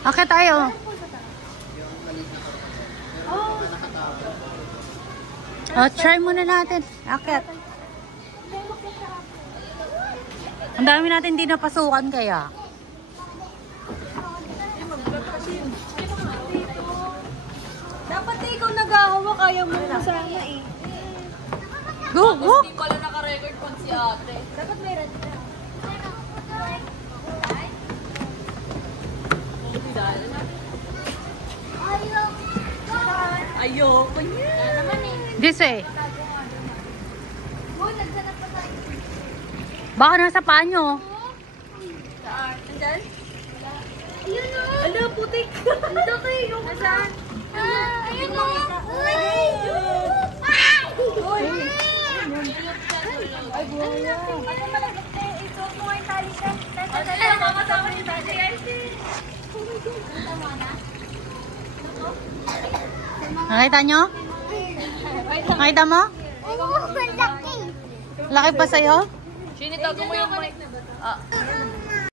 Okay tayo. Try muna natin. Akit. Ang dami natin hindi napasukan kaya. Dapat ikaw nag-ahawa, kaya mo na sana eh. Go, go! Hindi pala naka-record pag si ate. Dapat may red ka. Ayoko niya. This way. Baka nasa paa nyo. Saan? Nandyan? Ayun o. Ala, putik. Ando kayo. Nasaan? Ayun o. Uy! Ay, buhay. Ano malagap na yung ito? Kung ay tali siya. Ano, makasama ni Tati Elsie. Nakita nyo? Nakita mo? Oo, laki. Laki pa sa'yo? Sinitago mo yung mic. Ah.